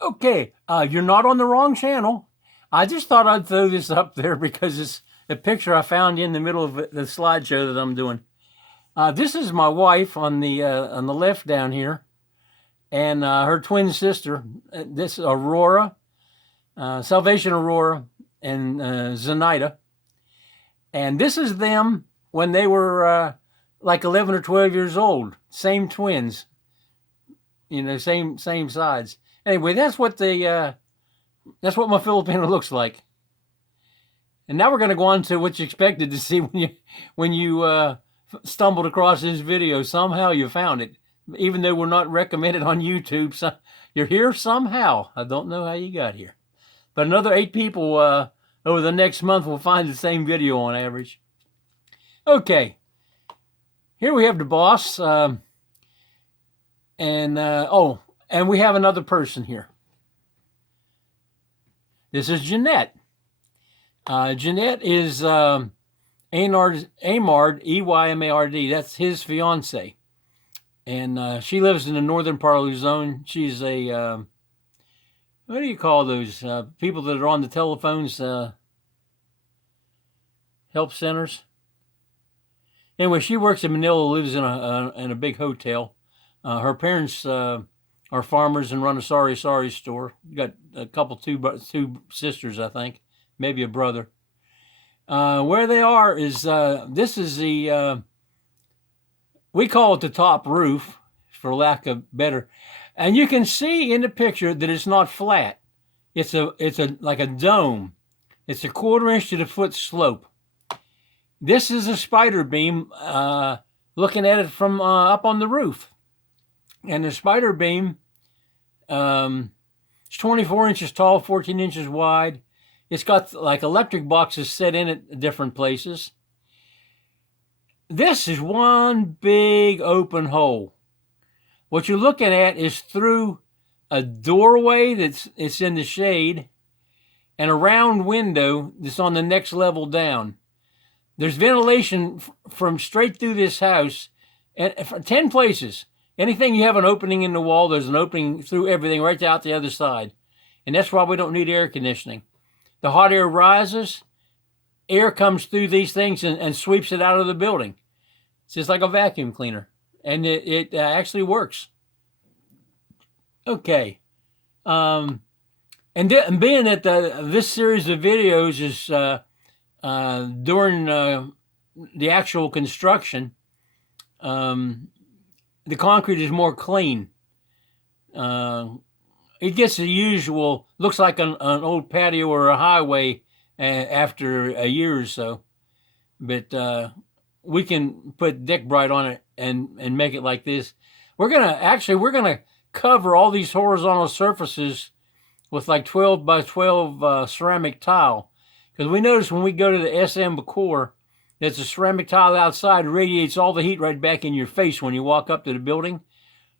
Okay, you're not on the wrong channel. I just thought I'd throw this up there because it's a picture I found in the middle of the slideshow that I'm doing. This is my wife on the left down here, and her twin sister. This Aurora, Salvation Aurora, and Zenaida. And this is them when they were like 11 or 12 years old. Same twins, same sides. Anyway, that's what my Filipino looks like. And now we're going to go on to what you expected to see when you stumbled across this video. Somehow you found it, even though we're not recommended on YouTube. So you're here somehow. I don't know how you got here, but another 8 people over the next month will find the same video on average. Okay, here we have the boss, and we have another person here. This is Jeanette. Jeanette is Eymard, Eymard. That's his fiance. And she lives in the northern part of Luzon. She's a, what do you call those people that are on the telephones, help centers? Anyway, she works in Manila, lives in a big hotel. Her parents are farmers and run a sari store. Got a couple, two sisters, I think, maybe a brother. Where they are is this is the we call it the top roof, for lack of better. And you can see in the picture that it's not flat. It's like a dome. It's a 1/4 inch to the foot slope. This is a spider beam, looking at it from up on the roof. And the spider beam is 24 inches tall, 14 inches wide. It's got like electric boxes set in at different places. This is one big open hole. What you're looking at is through a doorway it's in the shade and a round window that's on the next level down. There's ventilation from straight through this house, and 10 places. Anything you have an opening in the wall, there's an opening through everything right out the other side. And that's why we don't need air conditioning. The hot air rises, air comes through these things and sweeps it out of the building. It's just like a vacuum cleaner. And it actually works. Okay. And being that this series of videos is during the actual construction, the concrete is more clean. It gets the usual, looks like an old patio or a highway after a year or so. But we can put Dick Bright on it and make it like this. We're gonna cover all these horizontal surfaces with like 12 by 12 ceramic tile. Because we notice when we go to the SM Bacor, that the ceramic tile outside radiates all the heat right back in your face when you walk up to the building.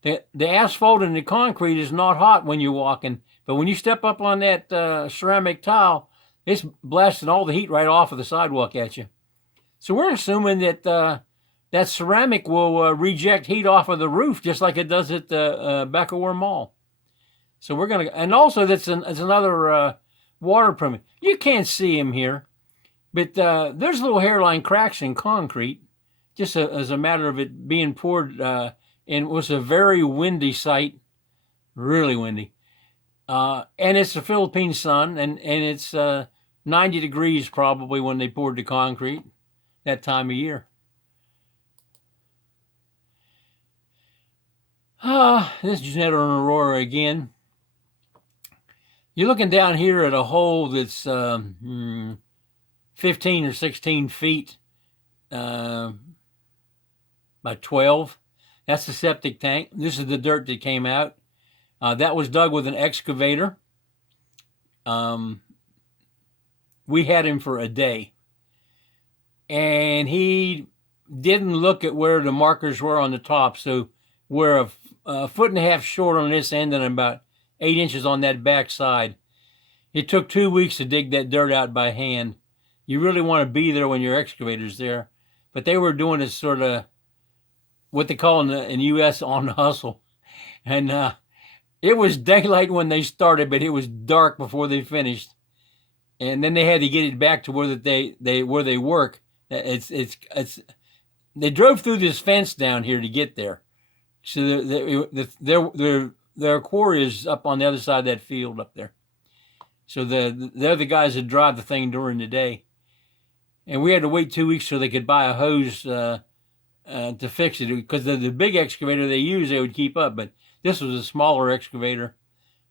The asphalt and the concrete is not hot when you're walking, but when you step up on that ceramic tile, it's blasting all the heat right off of the sidewalk at you. So we're assuming that that ceramic will reject heat off of the roof just like it does at the Bacor Mall. So we're gonna, and also that's another waterproofing. You can't see him here, but there's little hairline cracks in concrete, just as a matter of it being poured. And it was a very windy site, really windy. And it's the Philippine sun, and it's 90 degrees probably when they poured the concrete that time of year. This is Jeanette and Aurora again. You're looking down here at a hole that's 15 or 16 feet by 12. That's the septic tank. This is the dirt that came out. That was dug with an excavator. We had him for a day. And he didn't look at where the markers were on the top. So we're a foot and a half short on this end and about 8 inches on that back side. It took 2 weeks to dig that dirt out by hand. You really want to be there when your excavator's there. But they were doing this sort of what they call in the U.S. on the hustle. And It was daylight when they started, but it was dark before they finished. And then they had to get it back to where where they work. It's they drove through this fence down here to get there. So their quarry is up on the other side of that field up there. So they're the guys that drive the thing during the day. And we had to wait 2 weeks so they could buy a hose to fix it, because the big excavator they use, they would keep up, but this was a smaller excavator,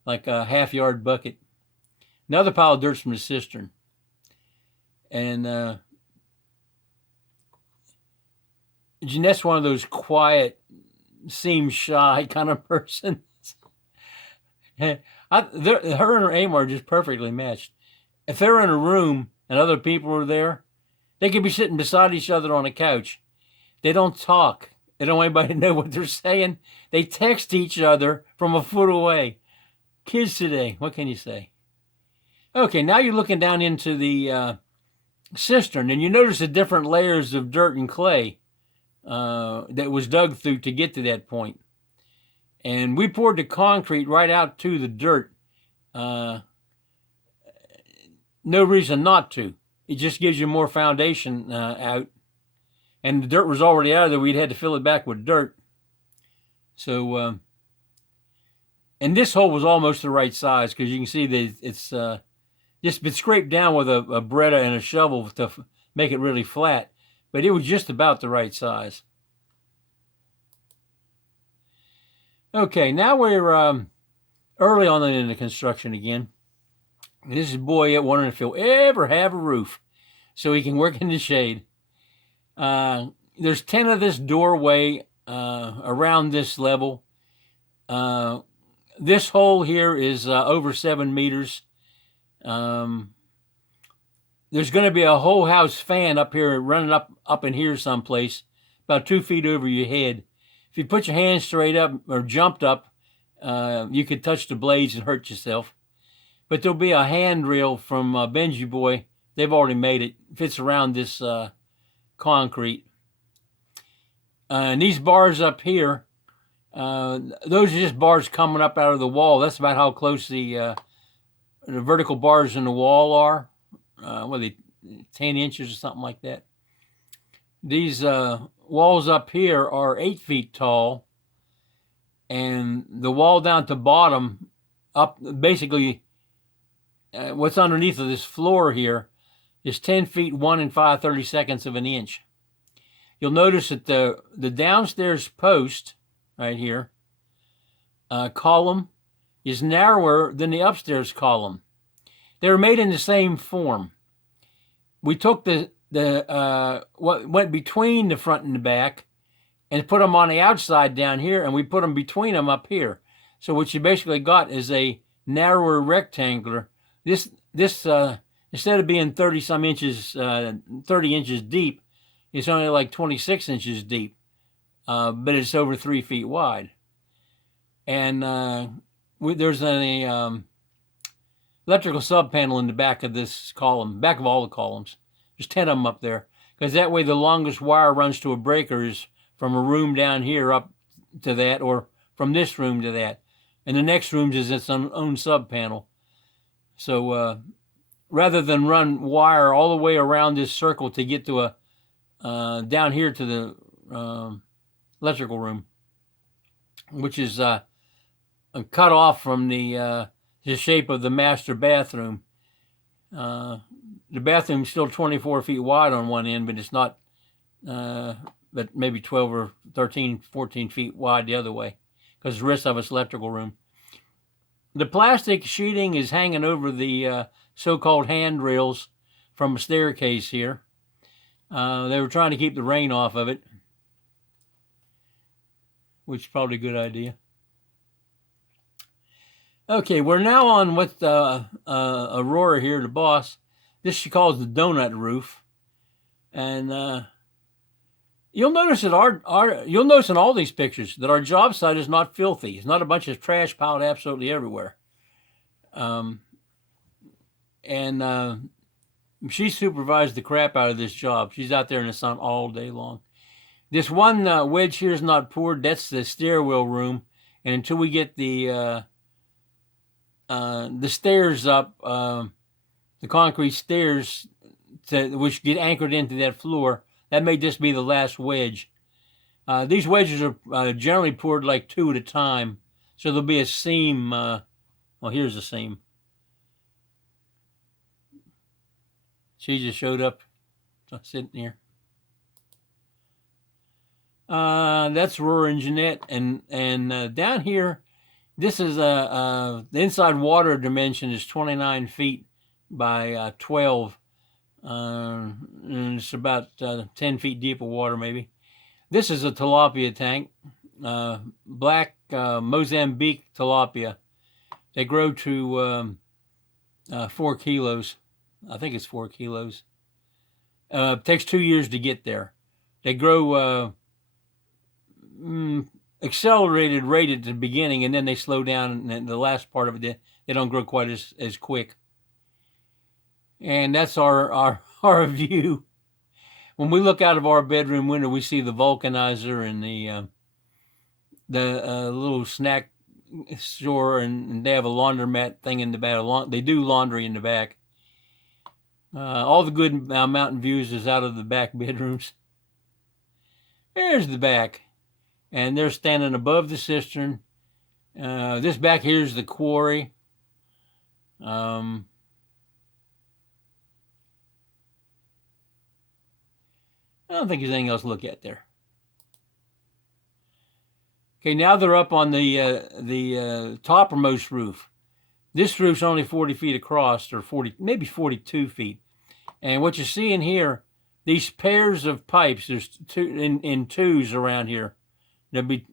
like a half-yard bucket. Another pile of dirt's from the cistern. And Jeanette's one of those quiet, seems shy kind of persons. Her and her aim are just perfectly matched. If they're in a room and other people are there, they could be sitting beside each other on a couch. They don't talk. They don't want anybody to know what they're saying. They text each other from a foot away. Kids today, what can you say? Okay, now you're looking down into the cistern, and you notice the different layers of dirt and clay that was dug through to get to that point. And we poured the concrete right out to the dirt. No reason not to. It just gives you more foundation out. And the dirt was already out of there. We'd had to fill it back with dirt. So, and this hole was almost the right size, because you can see that it's just been scraped down with a Bretta and a shovel to make it really flat. But it was just about the right size. Okay, now we're early on in the construction again. This is boy wondering if he'll ever have a roof so he can work in the shade. There's 10 of this doorway around this level. This hole here is over 7 meters. There's going to be a whole house fan up here, running up in here someplace, about 2 feet over your head. If you put your hands straight up or jumped up, you could touch the blades and hurt yourself. But there'll be a handrail from Benji Boy. They've already made it. It fits around this concrete. And these bars up here, those are just bars coming up out of the wall. That's about how close the vertical bars in the wall are. What are they, 10 inches or something like that? These walls up here are 8 feet tall. And the wall down to bottom, up basically, what's underneath of this floor here is 10 feet 1 5/32 of an inch. You'll notice that the downstairs post right here column is narrower than the upstairs column. They were made in the same form. We took what went between the front and the back and put them on the outside down here, and we put them between them up here. So what you basically got is a narrower rectangular. This instead of being 30 some inches, 30 inches deep, it's only like 26 inches deep, but it's over 3 feet wide. And there's an electrical sub panel in the back of this column, back of all the columns. There's 10 of them up there, because that way the longest wire runs to a breaker is from a room down here up to that, or from this room to that. And the next room is its own sub panel. So rather than run wire all the way around this circle to get to down here to the electrical room, which is cut off from the shape of the master bathroom. The bathroom's still 24 feet wide on one end, but it's not, but maybe 12 or 13, 14 feet wide the other way, because the rest of it's electrical room. The plastic sheeting is hanging over the so-called handrails from a staircase here. They were trying to keep the rain off of it, which is probably a good idea. Okay, we're now on with Aurora here, the boss. This she calls the donut roof. And you'll notice that you'll notice in all these pictures that our job site is not filthy. It's not a bunch of trash piled absolutely everywhere. She supervised the crap out of this job. She's out there in the sun all day long. This one wedge here is not poured. That's the stairwell room. And until we get the the stairs up, the concrete stairs, which get anchored into that floor. That may just be the last wedge. These wedges are generally poured like 2 at a time, so there'll be a seam. Well, here's a seam. She just showed up, sitting here. That's Roar and Jeanette, and down here, this is the inside water dimension is 29 feet by 12. And it's about 10 feet deep of water, maybe. This is a tilapia tank, black Mozambique tilapia. They grow to 4 kilos. I think it's 4 kilos. It takes 2 years to get there. They grow accelerated rate at the beginning, and then they slow down, and the last part of it, they don't grow quite as quick. And that's our view. When we look out of our bedroom window, we see the vulcanizer and the little snack store, and they have a laundromat thing in the back. They do laundry in the back. All the good mountain views is out of the back bedrooms. There's the back. And they're standing above the cistern. This back here is the quarry. I don't think there's anything else to look at there. Okay, now they're up on the toppermost roof. This roof's only 40 feet across, or maybe 42 feet. And what you see in here, these pairs of pipes, there's two in twos around here. There'll be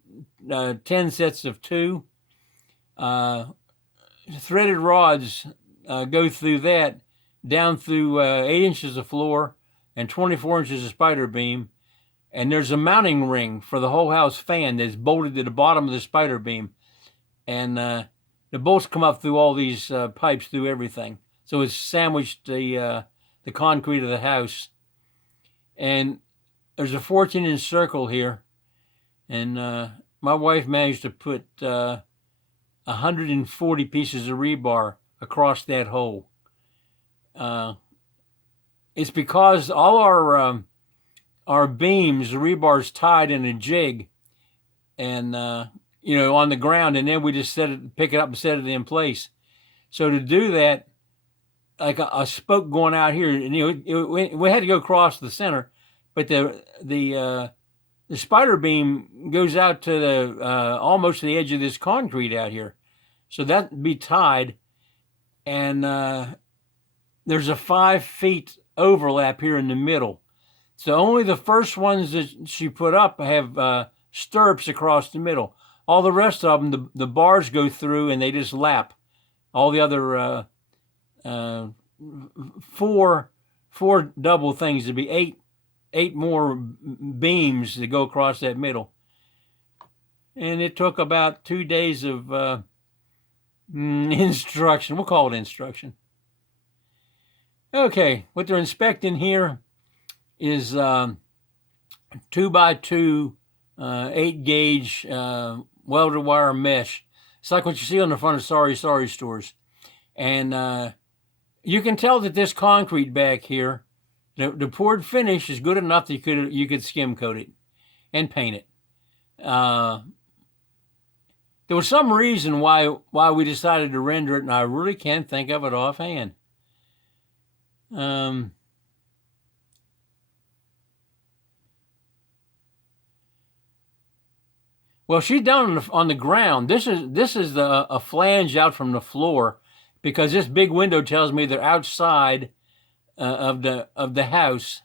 10 sets of 2. Threaded rods go through that, down through 8 inches of floor and 24 inches of spider beam. And there's a mounting ring for the whole house fan that's bolted to the bottom of the spider beam. And the bolts come up through all these pipes, through everything. So it's sandwiched the concrete of the house. And there's a 14-inch circle here. And my wife managed to put 140 pieces of rebar across that hole. It's because all our beams, the rebar's tied in a jig, and on the ground, and then we just pick it up and set it in place. So to do that, like a spoke going out here, and we had to go across the center, but the spider beam goes out to the almost to the edge of this concrete out here, so that'd be tied, and there's a 5 feet overlap here in the middle. So only the first ones that she put up have stirrups across the middle. All the rest of them, the bars go through and they just lap. All the other four double things, there'd be eight more beams that go across that middle. And it took about 2 days of instruction. We'll call it instruction. Okay, what they're inspecting here is 2x2 8-gauge welded wire mesh. It's like what you see on the front of Sorry stores. And you can tell that this concrete back here, the poured finish is good enough that you could skim coat it and paint it. There was some reason why we decided to render it, and I really can't think of it offhand. Well, she's down on the ground. This is a flange out from the floor, because this big window tells me they're outside of the house,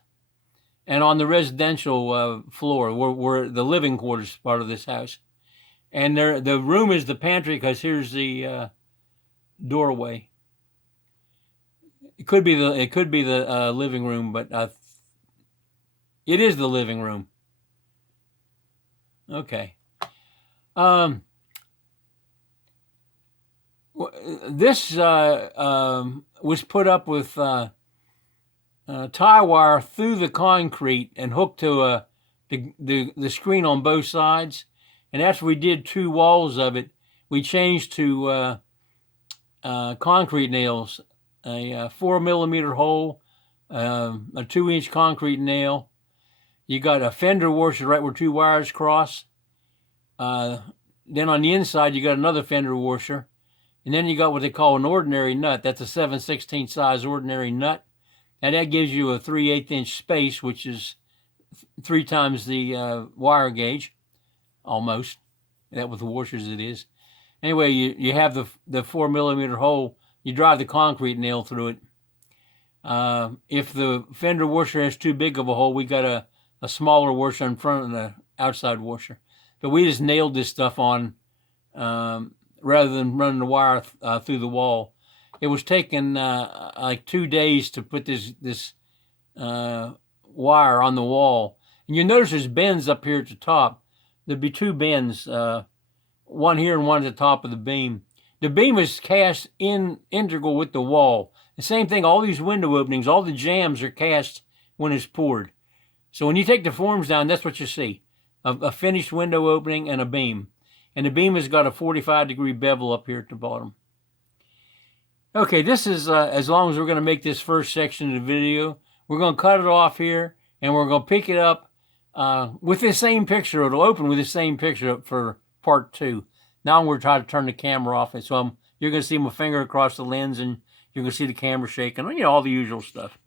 and on the residential floor, where the living quarters part of this house, and the room is the pantry, because here's the doorway. It could be the living room, but it is the living room. Okay. This was put up with tie wire through the concrete and hooked to the screen on both sides. And after we did 2 walls of it, we changed to concrete nails, a 4mm hole, a 2-inch concrete nail. You got a fender washer right where two wires cross. Then on the inside, you got another fender washer. And then you got what they call an ordinary nut. That's a 7/16 size ordinary nut. And that gives you a 3/8 inch space, which is 3 times the wire gauge, almost. That with the washers it is. Anyway, you have the 4mm hole. You drive the concrete nail through it. If the fender washer has too big of a hole, we got a smaller washer in front and an outside washer. But we just nailed this stuff on rather than running the wire through the wall. It was taking like 2 days to put this wire on the wall. And you notice there's bends up here at the top. There'd be 2 bends, one here and one at the top of the beam. The beam is cast integral with the wall. The same thing, all these window openings, all the jambs are cast when it's poured. So when you take the forms down, that's what you see. A finished window opening and a beam. And the beam has got a 45-degree bevel up here at the bottom. Okay, this is as long as we're going to make this first section of the video. We're going to cut it off here, and we're going to pick it up with the same picture. It'll open with the same picture for part 2. Now I'm going to try to turn the camera off. And so you're going to see my finger across the lens, and you're going to see the camera shaking. You know, all the usual stuff.